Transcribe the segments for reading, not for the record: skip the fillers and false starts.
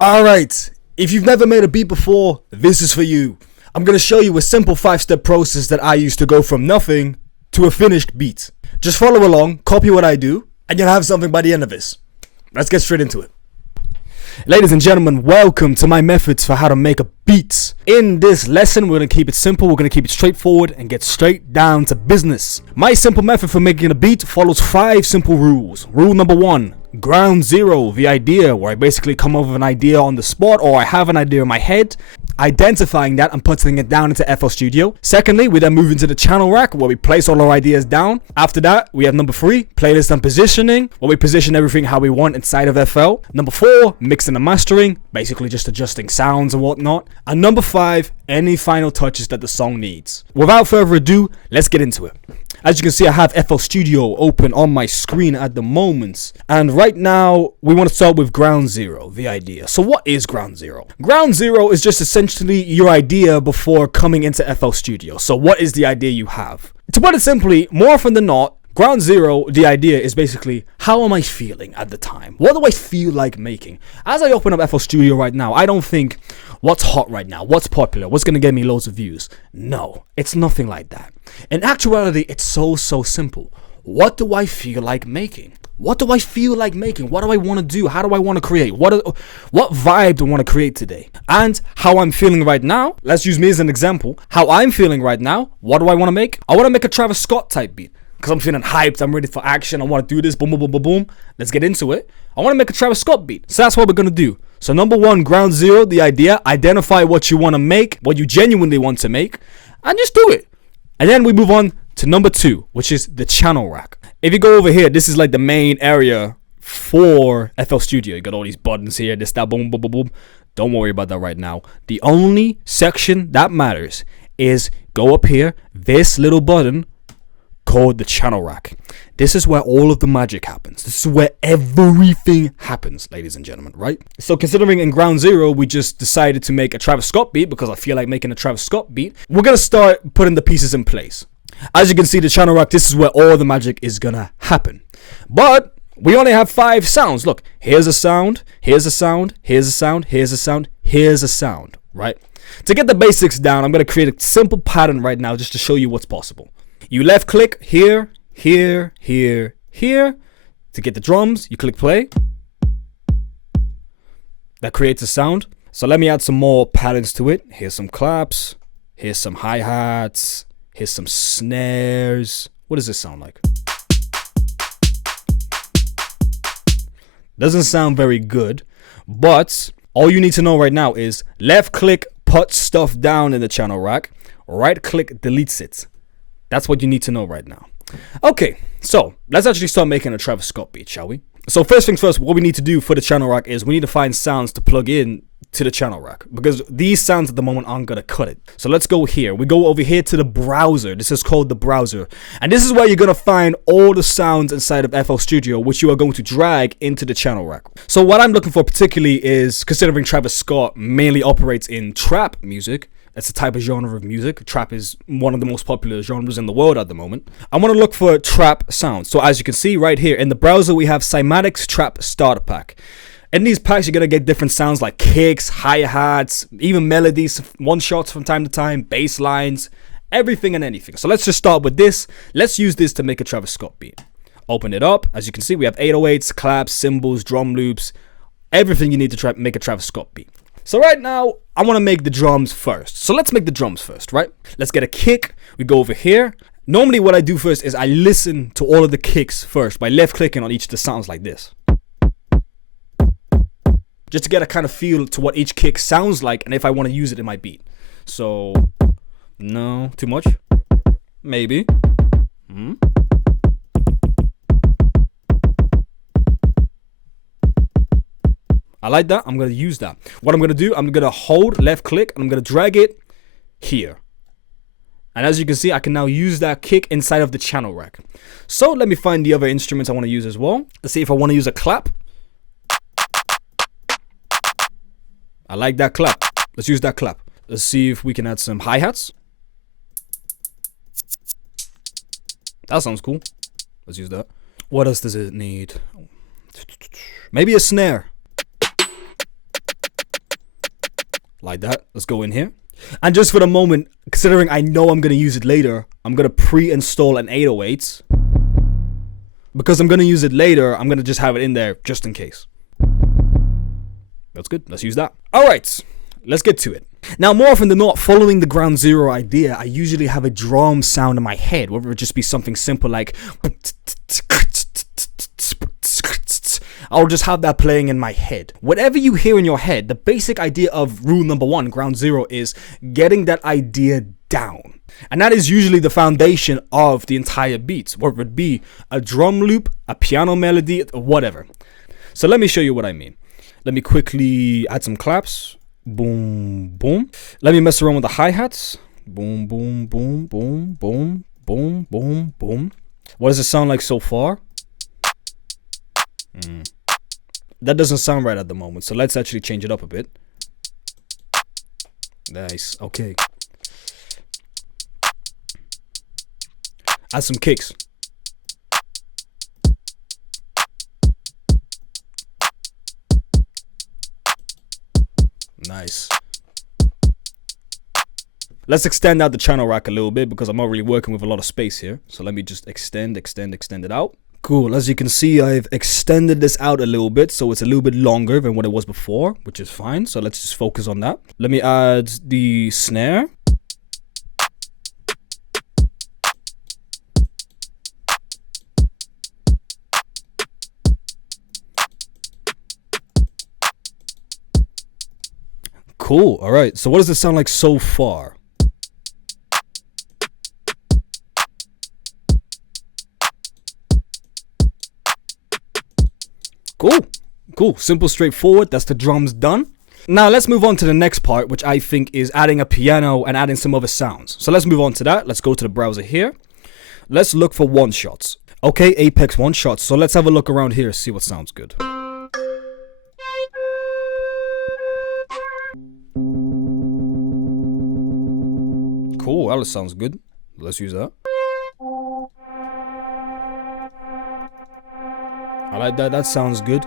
Alright, if you've never made a beat before, this is for you. I'm going to show you a simple 5-step process that I use to go from nothing to a finished beat. Just follow along, copy what I do, and you'll have something by the end of this. Let's get straight into it. Ladies and gentlemen, welcome to my methods for how to make a beat. In this lesson, we're going to keep it simple, we're going to keep it straightforward, and get straight down to business. My simple method for making a beat follows 5 simple rules. Rule number 1, ground zero, the idea, where I basically come up with an idea on the spot, or I have an idea in my head, identifying that and putting it down into FL Studio. Secondly, we then move into the channel rack where we place all our ideas down. After that, we have number 3, playlist and positioning, where we position everything how we want inside of FL. Number 4, mixing and mastering, basically just adjusting sounds and whatnot. And number 5, any final touches that the song needs. Without further ado, let's get into it. As you can see, I have FL Studio open on my screen at the moment. And right now, we want to start with ground zero, the idea. So what is ground zero? Ground zero is just essentially your idea before coming into FL Studio. So what is the idea you have? To put it simply, more often than not, ground zero, the idea is basically, how am I feeling at the time? What do I feel like making? As I open up FL Studio right now, I don't think, what's hot right now? What's popular? What's going to get me loads of views? No, it's nothing like that. In actuality, it's so simple. What do I feel like making? What do I feel like making? What do I want to do? How do I want to create? What vibe do I want to create today? And how I'm feeling right now, let's use me as an example. How I'm feeling right now, what do I want to make? I want to make a Travis Scott type beat. Because I'm feeling hyped, I'm ready for action, I want to do this, boom, boom, boom, boom, boom. Let's get into it. I want to make a Travis Scott beat. So that's what we're going to do. So number 1, ground zero, the idea. Identify what you want to make, what you genuinely want to make, and just do it. And then we move on to number 2, which is the channel rack. If you go over here, this is like the main area for FL Studio. You got all these buttons here, this, that, boom, boom, boom, boom. Don't worry about that right now. The only section that matters is go up here, this little button called the channel rack. This is where all of the magic happens. This is where everything happens, ladies and gentlemen, right? So considering in ground zero, we just decided to make a Travis Scott beat because I feel like making a Travis Scott beat, we're going to start putting the pieces in place. As you can see, the channel rack, this is where all the magic is going to happen. But we only have 5 sounds. Look, here's a sound, here's a sound, here's a sound, here's a sound, here's a sound, right? To get the basics down, I'm going to create a simple pattern right now just to show you what's possible. You left click here, here, here, here. To get the drums, you click play. That creates a sound. So let me add some more patterns to it. Here's some claps. Here's some hi-hats. Here's some snares. What does this sound like? Doesn't sound very good, but all you need to know right now is left click puts stuff down in the channel rack. Right click deletes it. That's what you need to know right now. Okay, so let's actually start making a Travis Scott beat, shall we? So first things first, what we need to do for the channel rack is we need to find sounds to plug in to the channel rack because these sounds at the moment aren't gonna cut it. So let's go here. We go over here to the browser. This is called the browser. And this is where you're gonna find all the sounds inside of FL Studio, which you are going to drag into the channel rack. So what I'm looking for particularly is, considering Travis Scott mainly operates in trap music, it's a type of genre of music. Trap is one of the most popular genres in the world at the moment. I want to look for trap sounds. So as you can see right here in the browser, we have Cymatics Trap Starter Pack. In these packs, you're going to get different sounds like kicks, hi-hats, even melodies, one-shots from time to time, bass lines, everything and anything. So let's just start with this. Let's use this to make a Travis Scott beat. Open it up. As you can see, we have 808s, claps, cymbals, drum loops, everything you need to make a Travis Scott beat. So right now, I want to make the drums first. So let's make the drums first, right? Let's get a kick. We go over here. Normally what I do first is I listen to all of the kicks first by left clicking on each of the sounds like this. Just to get a kind of feel to what each kick sounds like and if I want to use it in my beat. So, no, too much? Maybe. I like that. I'm going to use that. What I'm going to do, I'm going to hold left click and I'm going to drag it here. And as you can see, I can now use that kick inside of the channel rack. So let me find the other instruments I want to use as well. Let's see if I want to use a clap. I like that clap. Let's use that clap. Let's see if we can add some hi-hats. That sounds cool. Let's use that. What else does it need? Maybe a snare. like that. Let's go in here. And just for the moment, considering I know I'm going to use it later, I'm going to pre-install an 808. Because I'm going to use it later, I'm going to just have it in there just in case. That's good. Let's use that. All right, let's get to it. Now, more often than not, following the ground zero idea, I usually have a drum sound in my head, whether it just be something simple like I'll just have that playing in my head. Whatever you hear in your head, the basic idea of rule number one, ground zero, is getting that idea down. And that is usually the foundation of the entire beat, whether it be a drum loop, a piano melody, or whatever. So let me show you what I mean. Let me quickly add some claps. Boom, boom. Let me mess around with the hi-hats. Boom, boom, boom, boom, boom, boom, boom, boom. What does it sound like so far? That doesn't sound right at the moment, so let's actually change it up a bit. Nice, okay. Add some kicks. Nice. Let's extend out the channel rack a little bit because I'm not really working with a lot of space here. So let me just extend it out. Cool. As you can see, I've extended this out a little bit, so it's a little bit longer than what it was before, which is fine. So let's just focus on that. Let me add the snare. Cool. All right. So what does it sound like so far? Cool. Simple, straightforward. That's the drums done. Now let's move on to the next part, which I think is adding a piano and adding some other sounds. So let's move on to that. Let's go to the browser here. Let's look for one shots. Okay, Apex one shots. So let's have a look around here, see what sounds good. Cool, that sounds good. Let's use that. I like that. That sounds good.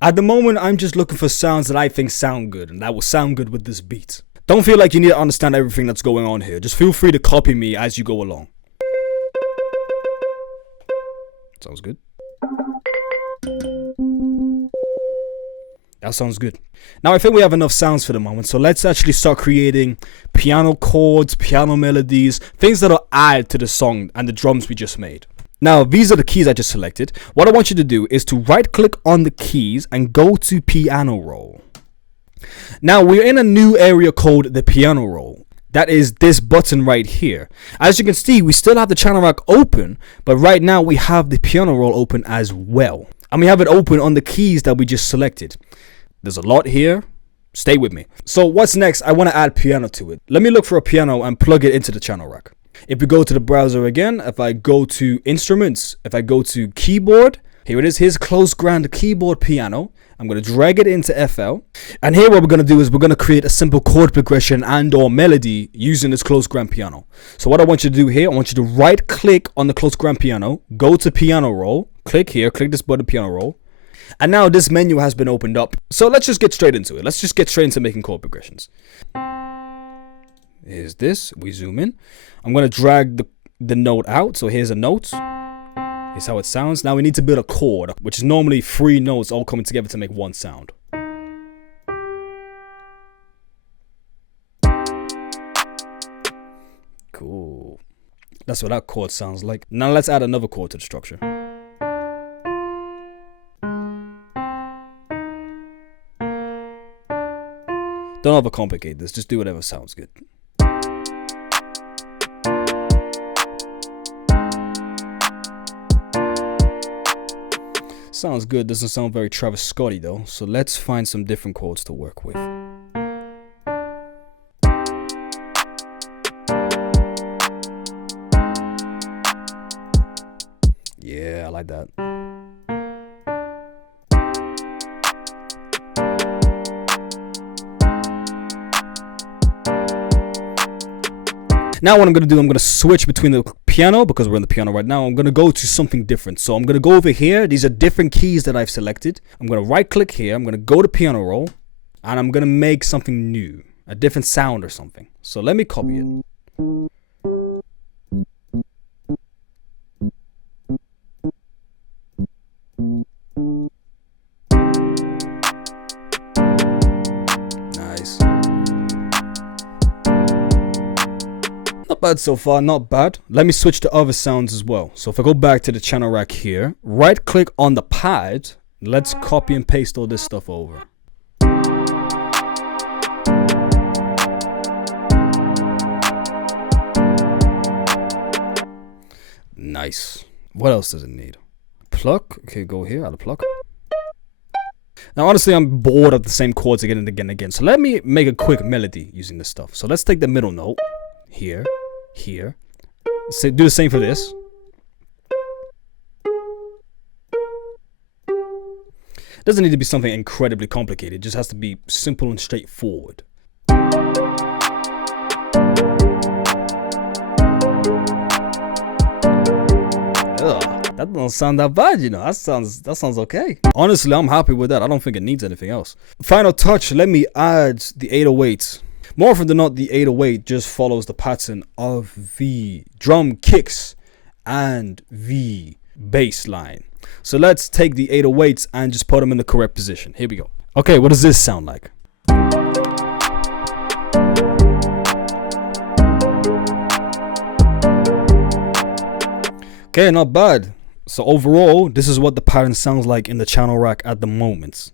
At the moment, I'm just looking for sounds that I think sound good, and that will sound good with this beat. Don't feel like you need to understand everything that's going on here. Just feel free to copy me as you go along. Sounds good. That sounds good. Now I think we have enough sounds for the moment, so let's actually start creating piano chords, piano melodies, things that'll add to the song and the drums we just made. Now, these are the keys I just selected. What I want you to do is to right-click on the keys and go to piano roll. Now, we're in a new area called the piano roll. That is this button right here. As you can see, we still have the channel rack open, but right now we have the piano roll open as well. And we have it open on the keys that we just selected. There's a lot here. Stay with me. So what's next? I want to add piano to it. Let me look for a piano and plug it into the channel rack. If we go to the browser again, if I go to instruments, if I go to keyboard, here it is. Here's close ground keyboard piano. I'm going to drag it into FL. And here what we're going to do is we're going to create a simple chord progression and or melody using this close ground piano. So what I want you to do here, I want you to right click on the close ground piano, go to piano roll, click here, click this button piano roll. And now this menu has been opened up. So let's just get straight into it. Let's just get straight into making chord progressions. Here's this. We zoom in. I'm going to drag the note out. So here's a note. Here's how it sounds. Now we need to build a chord, which is normally 3 notes all coming together to make one sound. Cool. That's what that chord sounds like. Now let's add another chord to the structure. Don't overcomplicate this. Just do whatever sounds good. Sounds good. Doesn't sound very Travis Scotty though. So let's find some different chords to work with. Yeah, I like that. Now what I'm going to do, I'm going to switch between the piano, because we're in the piano right now. I'm going to go to something different. So I'm going to go over here. These are different keys that I've selected. I'm going to right click here. I'm going to go to piano roll. and I'm gonna make something new, a different sound or something. So let me copy it. Nice. Not bad so far, not bad. Let me switch to other sounds as well. So if I go back to the channel rack here, right click on the pad, let's copy and paste all this stuff over. Nice. What else does it need? Pluck. Okay, go here, add a pluck. Now, honestly, I'm bored of the same chords again and again and again. So let me make a quick melody using this stuff. So let's take the middle note. Here. Here. So do the same for this. It doesn't need to be something incredibly complicated. It just has to be simple and straightforward. That don't sound that bad, you know. That sounds okay. Honestly, I'm happy with that. I don't think it needs anything else. Final touch, let me add the 808. More often than not, the 808 just follows the pattern of the drum kicks and the bass line. So let's take the 808s and just put them in the correct position. Here we go. Okay, what does this sound like? Okay, not bad. So overall, this is what the pattern sounds like in the channel rack at the moment.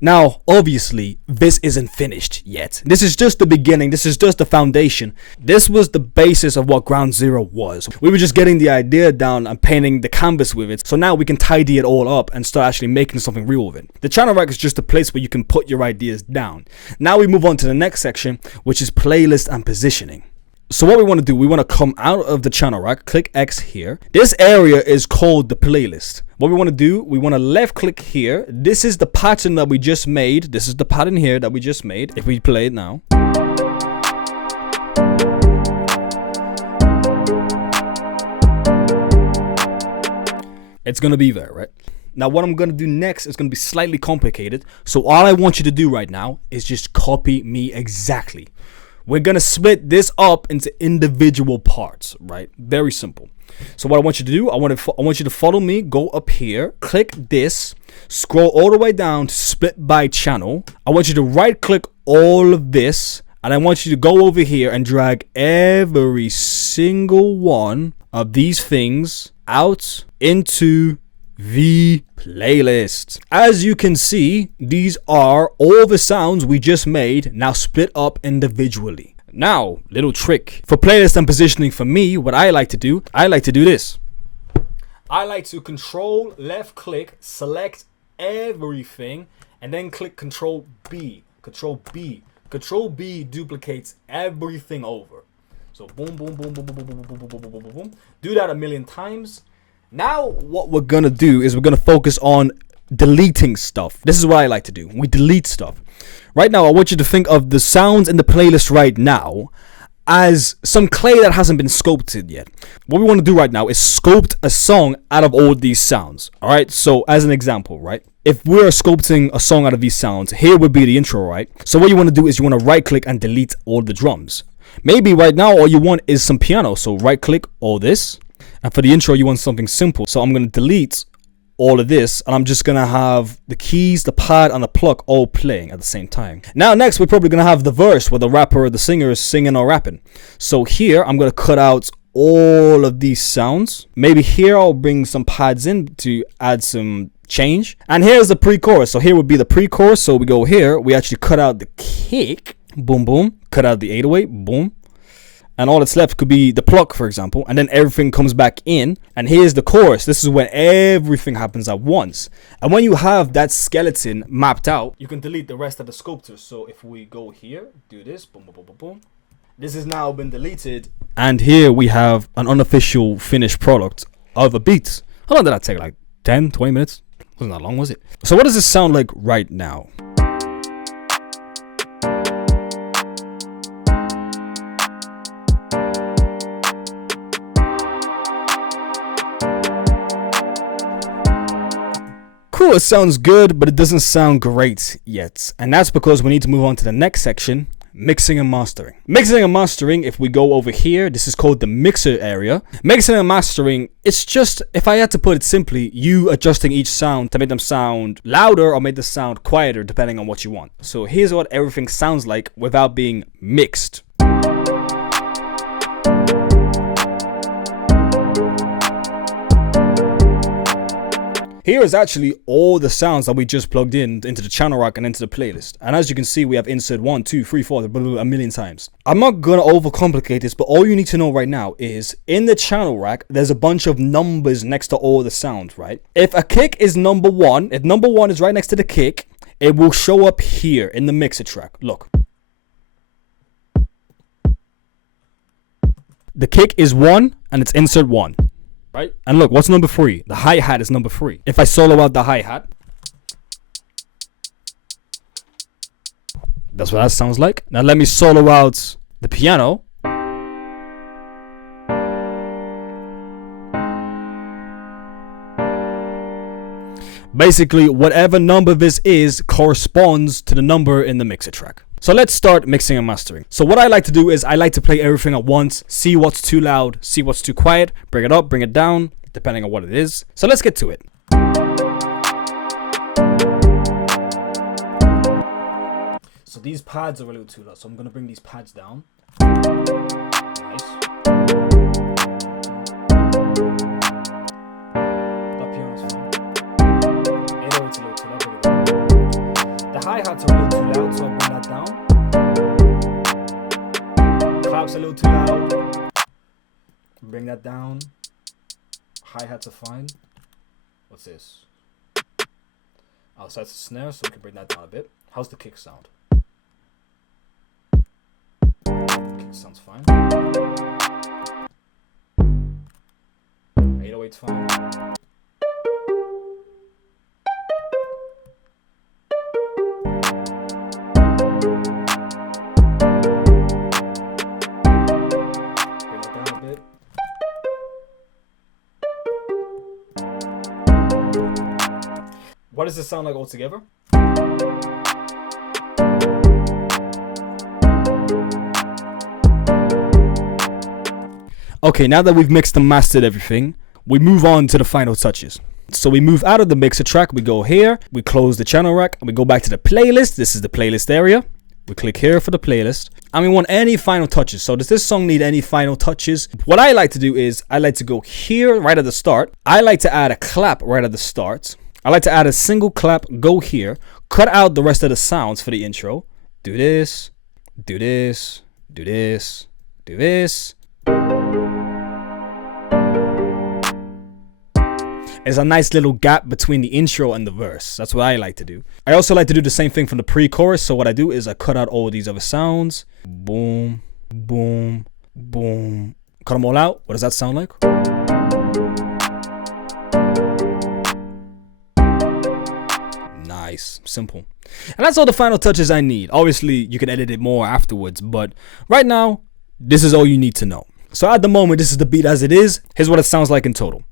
Now, obviously, this isn't finished yet. This is just the beginning. This is just the foundation. This was the basis of what Ground Zero was. We were just getting the idea down and painting the canvas with it. So now we can tidy it all up and start actually making something real of it. The channel rack is just a place where you can put your ideas down. Now we move on to the next section, which is playlist and positioning. So what we want to do, we want to come out of the channel rack, click X here. This area is called the playlist. What we want to do, we want to left click here. This is the pattern that we just made. This is the pattern here that we just made. If we play it now. It's going to be there, right? Now what I'm going to do next is going to be slightly complicated. So all I want you to do right now is just copy me exactly. We're going to split this up into individual parts, right? Very simple. So what I want you to do, I want you to follow me, go up here, click this, scroll all the way down to split by channel. I want you to right click all of this, and I want you to go over here and drag every single one of these things out into the playlist. As you can see, these are all the sounds we just made, now split up individually. Now, little trick for playlist and positioning for me, what I like to do this. I like to control left click, select everything, and then click control B. Control B. Control B duplicates everything over. So boom, boom, boom, boom, boom, boom, boom, boom, boom, boom, boom, boom, boom. Do that a million times. Now what we're gonna do is we're gonna focus on deleting stuff. This is what I like to do. We delete stuff. Right now, I want you to think of the sounds in the playlist right now as some clay that hasn't been sculpted yet. What we want to do right now is sculpt a song out of all these sounds. All right. So as an example, right? If we're sculpting a song out of these sounds, here would be the intro, right? So what you want to do is you want to right click and delete all the drums. Maybe right now all you want is some piano. So right click all this. And for the intro, you want something simple. So I'm going to delete all of this, and I'm just going to have the keys, the pad, and the pluck all playing at the same time. Now, next, we're probably going to have the verse where the rapper or the singer is singing or rapping. So here, I'm going to cut out all of these sounds. Maybe here, I'll bring some pads in to add some change. And here's the pre-chorus. So here would be the pre-chorus. So we go here. We actually cut out the kick. Boom, boom. Cut out the 808. Boom. And all that's left could be the pluck, for example, and then everything comes back in. And here's the chorus. This is when everything happens at once. And when you have that skeleton mapped out, you can delete the rest of the sculptures. So if we go here, do this, boom, boom, boom, boom, boom. This has now been deleted. And here we have an unofficial finished product of a beat. How long did that take? Like 10, 20 minutes? Wasn't that long, was it? So what does this sound like right now? Cool, it sounds good, but it doesn't sound great yet. And that's because we need to move on to the next section, mixing and mastering. Mixing and mastering, if we go over here, this is called the mixer area. Mixing and mastering, it's just, if I had to put it simply, you adjusting each sound to make them sound louder or make them sound quieter depending on what you want. So here's what everything sounds like without being mixed. Here is actually all the sounds that we just plugged in into the channel rack and into the playlist. And as you can see, we have insert 1, 2, 3, 4, a million times. I'm not going to overcomplicate this, but all you need to know right now is in the channel rack, there's a bunch of numbers next to all the sounds, right? If a kick is number 1, if number 1 is right next to the kick, it will show up here in the mixer track. Look. The kick is 1 and it's insert 1. Right? And look, what's number 3? The hi-hat is number 3. If I solo out the hi-hat, that's what that sounds like. Now let me solo out the piano. Basically, whatever number this is corresponds to the number in the mixer track. So let's start mixing and mastering. So what I like to do is I like to play everything at once, see what's too loud, see what's too quiet, bring it up, bring it down, depending on what it is. So let's get to it. So these pads are a little too loud, so I'm gonna bring these pads down. Nice. That piano's fine. 808's a little too loud, bring it down. The hi-hats are a little too loud, so I'll bring that down. Claps a little too loud. Bring that down. Hi-hats are fine. What's this? Oh, so that's a snare, so we can bring that down a bit. How's the kick sound? Kick sounds fine. 808's fine. What does this sound like altogether? Okay, now that we've mixed and mastered everything, we move on to the final touches. So we move out of the mixer track, we go here, we close the channel rack, and we go back to the playlist. This is the playlist area. We click here for the playlist, and we want any final touches. So does this song need any final touches? What I like to do is I like to go here right at the start. I like to add a clap right at the start. I like to add a single clap, go here, cut out the rest of the sounds for the intro. Do this, do this, do this, do this. There's a nice little gap between the intro and the verse. That's what I like to do. I also like to do the same thing from the pre-chorus. So what I do is I cut out all these other sounds. Boom, boom, boom. Cut them all out. What does that sound like? Nice, simple. And that's all the final touches I need. Obviously, you can edit it more afterwards, but right now, this is all you need to know. So at the moment, this is the beat as it is. Here's what it sounds like in total.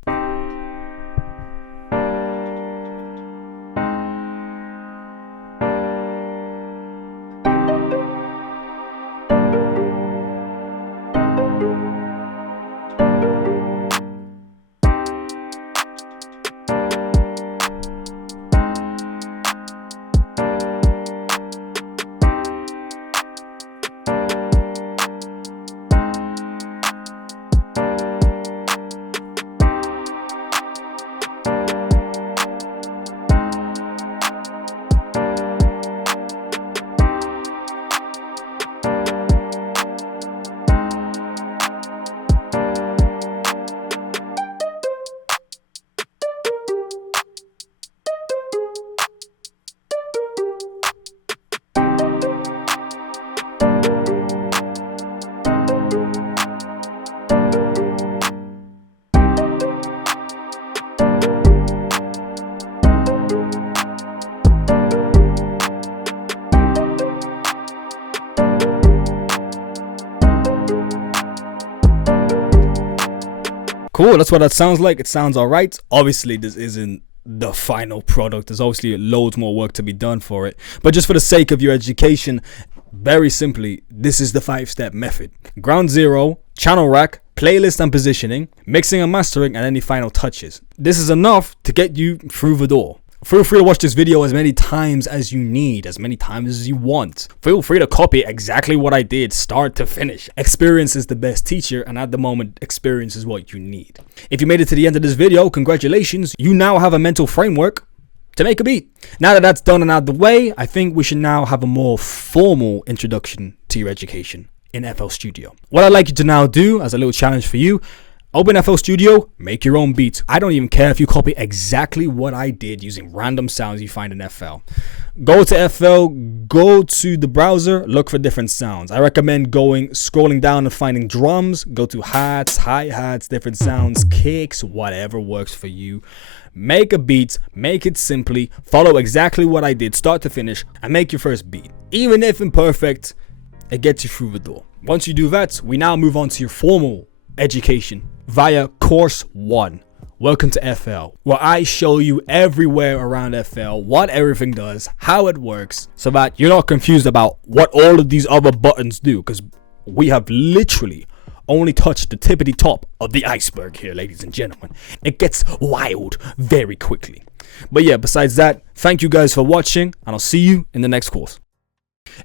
Cool, that's what that sounds like. It sounds alright. Obviously, this isn't the final product. There's obviously loads more work to be done for it. But just for the sake of your education, very simply, this is the 5-step method. Ground zero, channel rack, playlist and positioning, mixing and mastering, and any final touches. This is enough to get you through the door. Feel free to watch this video as many times as you need, as many times as you want. Feel free to copy exactly what I did, start to finish. Experience is the best teacher, and at the moment, experience is what you need. If you made it to the end of this video, congratulations. You now have a mental framework to make a beat. Now that that's done and out of the way, I think we should now have a more formal introduction to your education in FL Studio. What I'd like you to now do, as a little challenge for you, open FL Studio, make your own beats. I don't even care if you copy exactly what I did using random sounds you find in FL. Go to FL, go to the browser, look for different sounds. I recommend scrolling down and finding drums, go to hats, hi-hats, different sounds, kicks, whatever works for you. Make a beat, make it simply, follow exactly what I did, start to finish, and make your first beat. Even if imperfect, it gets you through the door. Once you do that, we now move on to your formal education via course 1. Welcome to FL, where I show you everywhere around FL what everything does, how it works, so that you're not confused about what all of these other buttons do, because we have literally only touched the tippity top of the iceberg here, ladies and gentlemen. It gets wild very quickly. But yeah, besides that, thank you guys for watching, and I'll see you in the next course.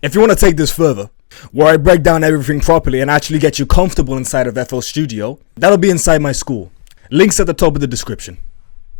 If you want to take this further, where I break down everything properly and actually get you comfortable inside of FL Studio, that'll be inside my school. Links at the top of the description.